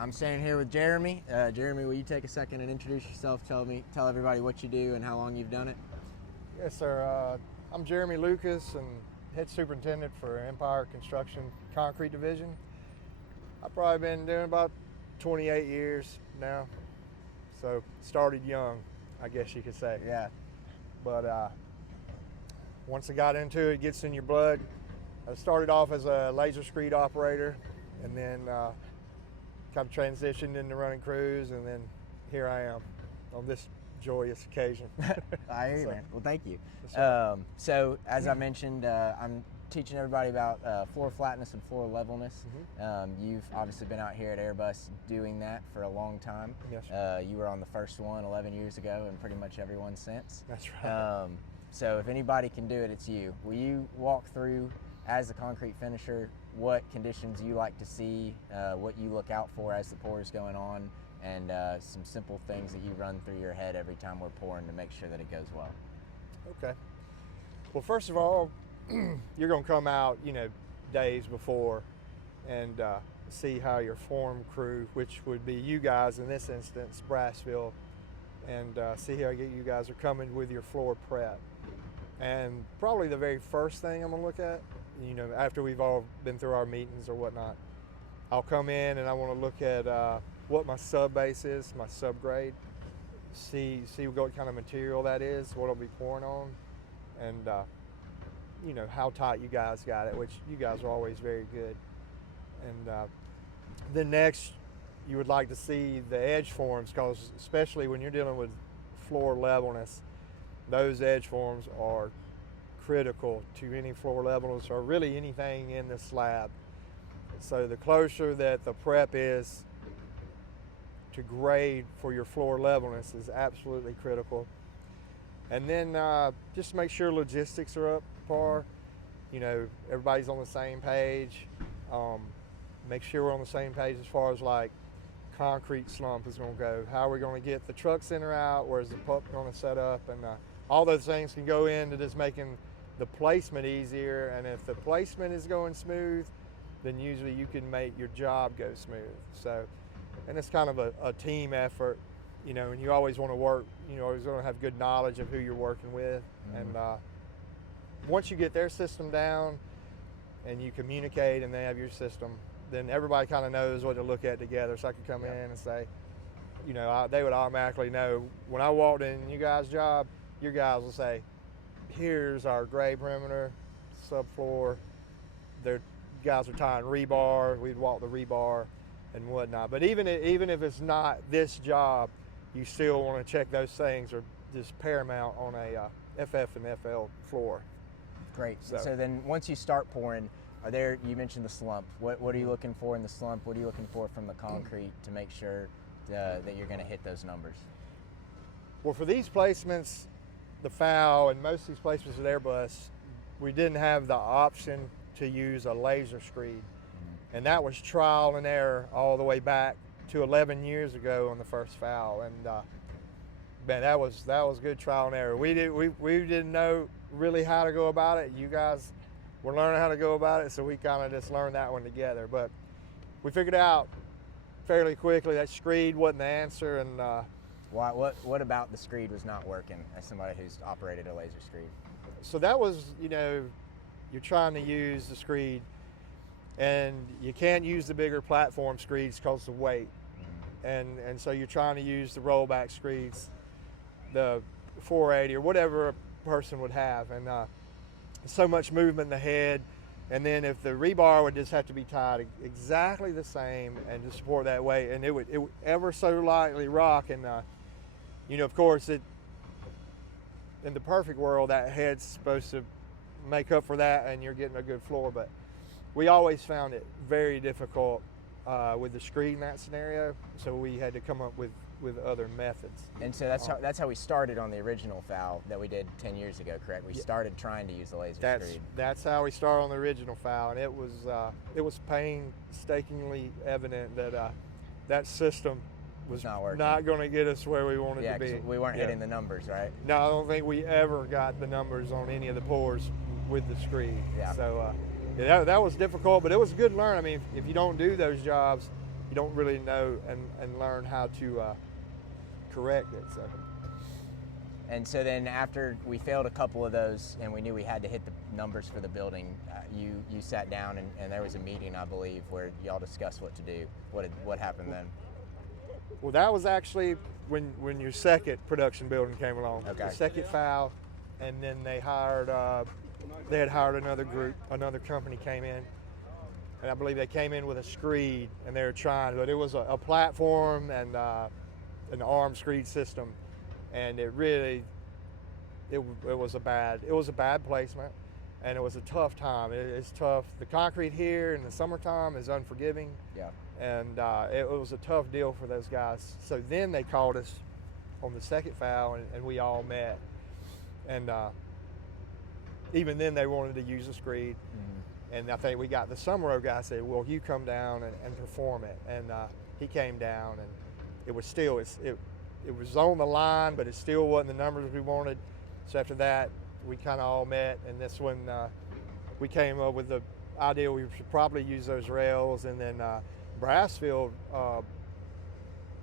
I'm standing here with Jeremy. Jeremy, will you take a second and introduce yourself? Tell everybody what you do and how long you've done it. Yes, sir. I'm Jeremy Lucas and head superintendent for Empire Construction Concrete Division. I've probably been doing about 28 years now, so started young, I guess you could say. Yeah. But once I got into it, it gets in your blood. I started off as a laser screed operator, and then kind of transitioned into running crews, and then here I am on this joyous occasion. I hear you, man. Well, thank you. Yes, so as I mentioned, I'm teaching everybody about floor flatness and floor levelness. You've obviously been out here at Airbus doing that for a long time. Yes, sir. You were on the first one 11 years ago and pretty much every one since. That's right. So if anybody can do it, it's you. Will you walk through, as a concrete finisher, what conditions you like to see, what you look out for as the pour is going on, and some simple things that you run through your head every time we're pouring to make sure that it goes well? Okay. Well, first of all, you're going to come out, days before and see how your form crew, which would be you guys in this instance, Brassville, and see how you guys are coming with your floor prep. And probably the very first thing I'm going to look at, after we've all been through our meetings or whatnot, I'll come in and I want to look at what my sub base is, my subgrade, see what kind of material that is, what I'll be pouring on, and how tight you guys got it, which you guys are always very good. And then next, you would like to see the edge forms, because especially when you're dealing with floor levelness, those edge forms are critical to any floor levelness or really anything in the slab. So the closer that the prep is to grade for your floor levelness is absolutely critical. And then just make sure logistics are up par. Everybody's on the same page. Make sure we're on the same page as far as like concrete slump is going to go. How are we going to get the truck center out? Where's the pup going to set up? And all those things can go into just making the placement easier. And if the placement is going smooth, then usually you can make your job go smooth. So, and it's kind of a team effort, and you always want to work, always want to have good knowledge of who you're working with. And once you get their system down and you communicate and they have your system, then everybody kind of knows what to look at together. So I could come in and say, they would automatically know when I walked in you guys' job, your guys will say, here's our grade perimeter, subfloor. Their guys are tying rebar. We'd walk the rebar and whatnot. But even if it's not this job, you still want to check those things, or just paramount on a FF and FL floor. Great. So then once you start pouring, you mentioned the slump. What are you looking for in the slump? What are you looking for from the concrete to make sure that you're going to hit those numbers? Well, for these placements, the FAL and most of these placements at Airbus, we didn't have the option to use a laser screed. And that was trial and error all the way back to 11 years ago on the first FAL. And man, that was good trial and error. We didn't know really how to go about it. You guys were learning how to go about it, so we kind of just learned that one together. But we figured out fairly quickly that screed wasn't the answer. And what about the screed was not working as somebody who's operated a laser screed? So that was, you're trying to use the screed, and you can't use the bigger platform screeds because of the weight. And so you're trying to use the rollback screeds, the 480 or whatever a person would have. And so much movement in the head. And then if the rebar would just have to be tied exactly the same and to support that weight, and it would ever so lightly rock. And, of course, in the perfect world, that head's supposed to make up for that and you're getting a good floor. But we always found it very difficult with the screed in that scenario, so we had to come up with other methods. And so that's how we started on the original FAL that we did 10 years ago, correct? We started trying to use the laser screed. That's how we started on the original FAL, and it was painstakingly evident that that system was not going to get us where we wanted to be. We weren't hitting the numbers, right? No, I don't think we ever got the numbers on any of the pours with the screed. Yeah. So that was difficult, but it was a good learn. I mean, if you don't do those jobs, you don't really know and learn how to correct it. So. And so then after we failed a couple of those and we knew we had to hit the numbers for the building, you sat down and there was a meeting, I believe, where y'all discussed what to do. What happened then? Well, that was actually when your second production building came along. Okay. The second FAL, and then they had hired another group, another company came in, and I believe they came in with a screed, and they were trying, but it was a platform and an arm screed system, and it was a bad placement, and it was a tough time. It's tough. The concrete here in the summertime is unforgiving. Yeah. And it was a tough deal for those guys. So then they called us on the second FAL, and we all met. And even then they wanted to use a screed. Mm-hmm. And I think we got the Summerall guy said, well, you come down and perform it. And he came down, and it was still, it was on the line, but it still wasn't the numbers we wanted. So after that, we kind of all met, and that's when we came up with the idea we should probably use those rails. And then Brassfield,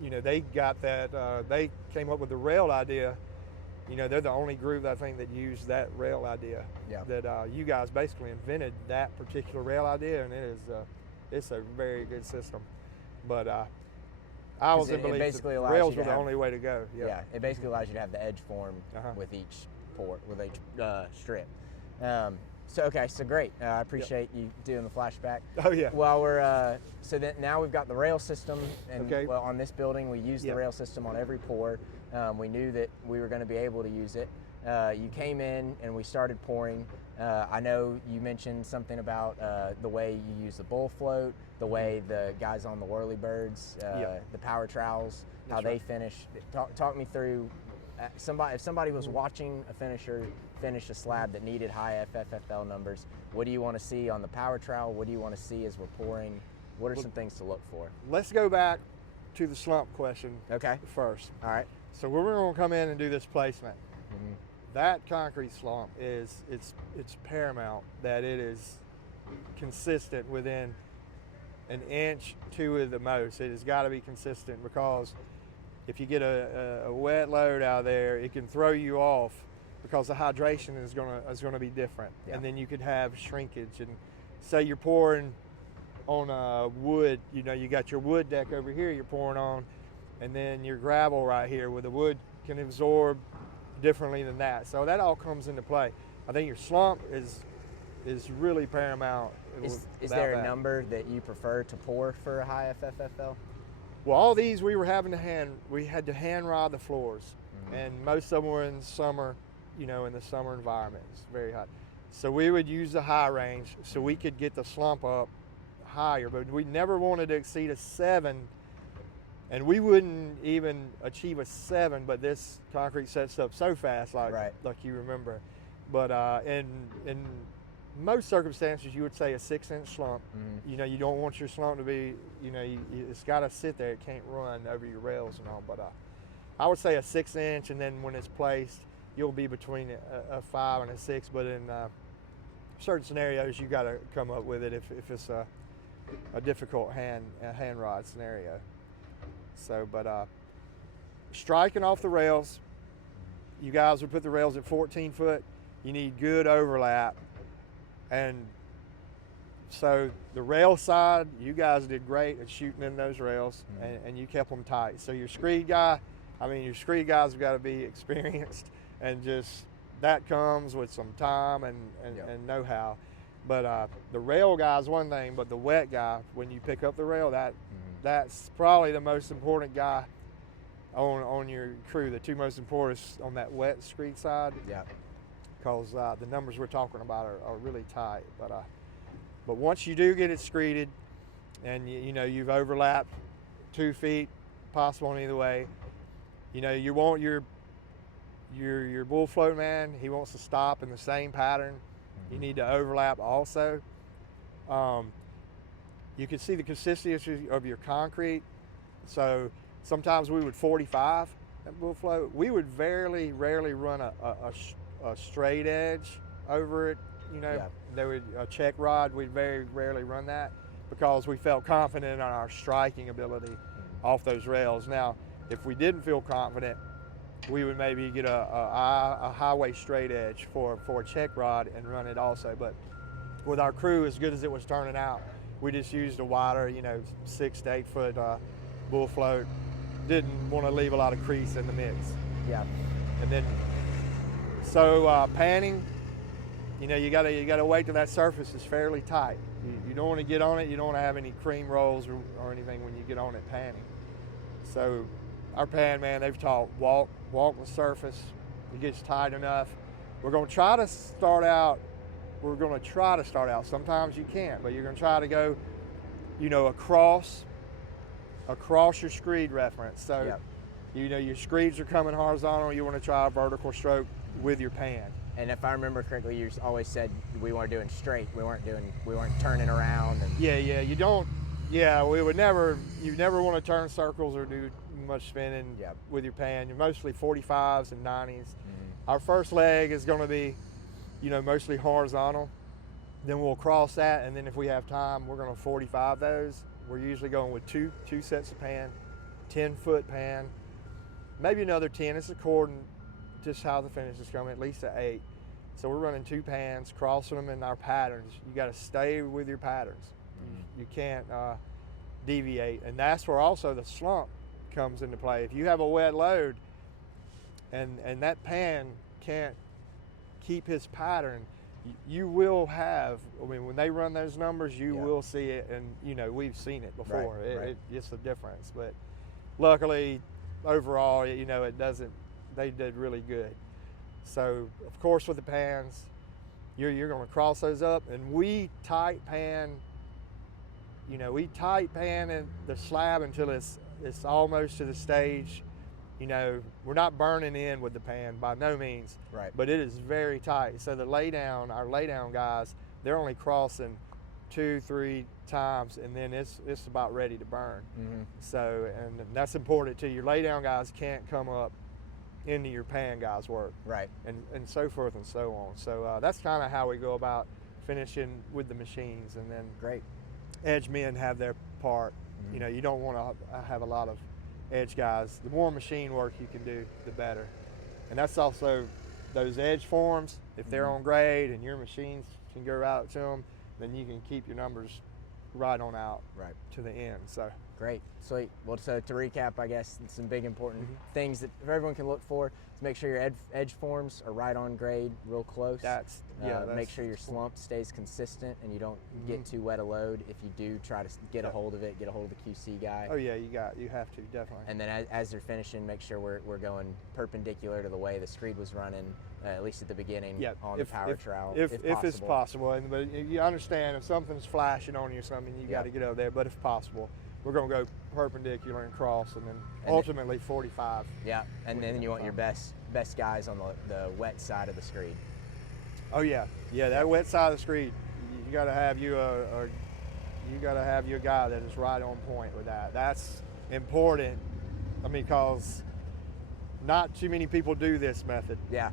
they got that, they came up with the rail idea. They're the only group, I think, that used that rail idea. Yeah. That you guys basically invented that particular rail idea, and it's a very good system. But I was in belief that rails were the only way to go. Yeah, it basically allows you to have the edge form with each port, with each strip. So great. I appreciate you doing the flashback. Oh yeah. Well, we're so that now we've got the rail system, and okay. well, on this building we use the rail system on every pour. We knew that we were going to be able to use it. You came in and we started pouring. I know you mentioned something about the way you use the bull float, the way the guys on the whirlybirds, the power trowels, how they finish. Talk me through. If somebody was watching a finisher finish a slab that needed high FFFL numbers, what do you want to see on the power trowel? What do you want to see as we're pouring? What are some things to look for? Let's go back to the slump question first. All right. So we're going to come in and do this placement. Mm-hmm. That concrete slump it's paramount that it is consistent within an inch, 2 at the most. It has got to be consistent, because if you get a wet load out there, it can throw you off because the hydration is gonna be different, and then you could have shrinkage. And say you're pouring on wood, you got your wood deck over here you're pouring on, and then your gravel right here, where the wood can absorb differently than that. So that all comes into play. I think your slump is really paramount. Is there a number that you prefer to pour for a high FFFL? Well, all these we had to hand rod the floors, and most of them were in summer, in the summer environment. It's very hot. So we would use the high range so we could get the slump up higher, but we never wanted to exceed a 7, and we wouldn't even achieve a 7, but this concrete sets up so fast, like you remember. But in most circumstances, you would say a 6-inch slump. Mm-hmm. You don't want your slump to be, it's got to sit there. It can't run over your rails and all. But I would say a 6-inch, and then when it's placed, you'll be between a 5 and a 6. But in certain scenarios, you got to come up with it if it's a difficult hand rod scenario. So, but striking off the rails, you guys would put the rails at 14 foot. You need good overlap. And so the rail side, you guys did great at shooting in those rails, and you kept them tight. So your screed guys have got to be experienced, and just that comes with some time and know-how. But the rail guy is one thing, but the wet guy, when you pick up the rail, that's probably the most important guy on your crew. The 2 most important on that wet screed side. Yeah. Because the numbers we're talking about are really tight. But once you do get it screeded, and you've overlapped 2 feet, possible on either way, you want your bull float man, he wants to stop in the same pattern. You need to overlap also. You can see the consistency of your concrete. So sometimes we would 45 at bull float. We would rarely run a straight edge over it. There would a check rod. We'd very rarely run that. because we felt confident in our striking ability off those rails. Now, if we didn't feel confident, we would maybe get a highway straight edge for a check rod and run it also. But with our crew, as good as it was turning out, we just used a wider, 6 to 8 foot bull float. Didn't want to leave a lot of crease in the mix. Yeah. And then, so panning, you gotta wait till that surface is fairly tight. You don't want to get on it. You don't want to have any cream rolls or anything when you get on it panning. So our pan, man, they've taught walk the surface. It gets tight enough. We're going to try to start out. Sometimes you can't, but you're going to try to go, across your screed reference. So, yep. Your screeds are coming horizontal. You want to try a vertical stroke with your pan. And if I remember correctly, you always said we weren't doing straight. We weren't turning around. And you don't. Yeah, you never want to turn circles or do much spinning yep. with your pan. You're mostly 45s and 90s. Mm-hmm. Our first leg is going to be, mostly horizontal. Then we'll cross that, and then if we have time, we're going to 45 those. We're usually going with two sets of pan, 10-foot pan, maybe another 10. It's according just how the finish is coming, at least an 8. So we're running 2 pans, crossing them in our patterns. You got to stay with your patterns. Mm-hmm. You can't deviate, and that's where also the slump comes into play. If you have a wet load and that pan can't keep his pattern, you will have, when they run those numbers, you yeah. will see it, and we've seen it before. Right. It's the difference. But luckily, overall, it doesn't. They did really good. So of course with the pans, you're going to cross those up, and we tight pan. We tight pan in the slab until it's almost to the stage. We're not burning in with the pan by no means, right. But it is very tight. So our laydown guys, they're only crossing 2-3 times, and then it's about ready to burn. Mm-hmm. So, and that's important too. Your laydown guys can't come up into your pan guys' work, right, and so forth and so on. So that's kind of how we go about finishing with the machines, and then great. Edge men have their part. Mm-hmm. You don't want to have a lot of edge guys. The more machine work you can do, the better. And that's also those edge forms. If they're on grade and your machines can go right to them, then you can keep your numbers right on out right to the end. So great, sweet. Well, so to recap, I guess some big important things that everyone can look for is make sure your edge forms are right on grade, real close. That's make sure your slump stays consistent and you don't get too wet a load. If you do, try to get a hold of it, get a hold of the QC guy. Oh yeah, you have to, definitely. And then as they're finishing, make sure we're going perpendicular to the way the screed was running, at least at the beginning, on the power trowel, if it's possible. But you understand, if something's flashing on you or something, you got to get over there. But if possible, we're going to go perpendicular and cross, and then ultimately 45. Yeah, and then you want your best guys on the wet side of the screed. Oh yeah, that wet side of the screed. You got to have you a guy that is right on point with that. That's important. Because not too many people do this method. Yeah.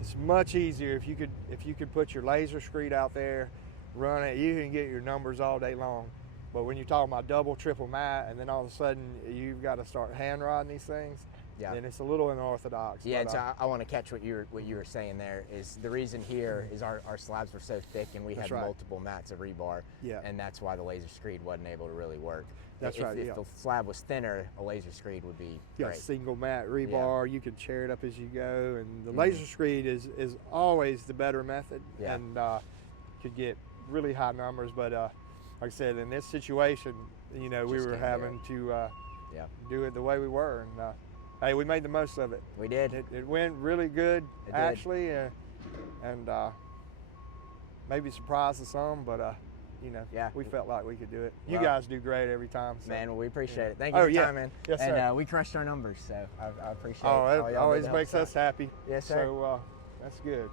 It's much easier if you could put your laser screed out there, run it. You can get your numbers all day long. But when you're talking about double, triple mat, and then all of a sudden you've got to start hand rodding these things, then it's a little unorthodox. Yeah, but, so I want to catch what you were saying there. Is the reason here is our slabs were so thick and we had multiple mats of rebar, and that's why the laser screed wasn't able to really work. That's if, right. If the slab was thinner, a laser screed would be great. Single mat rebar. You could chair it up as you go, and the laser screed is always the better method, and could get really high numbers. But like I said, in this situation, we were having to do it the way we were, and hey, we made the most of it. We did. It went really good, actually, and maybe surprised some, but we felt like we could do it. You guys do great every time. So. Man, well, we appreciate it. Thank you for your time, man. Yes, sir. And we crushed our numbers, so I appreciate it. Oh, it always makes us happy. Yes, sir. So that's good.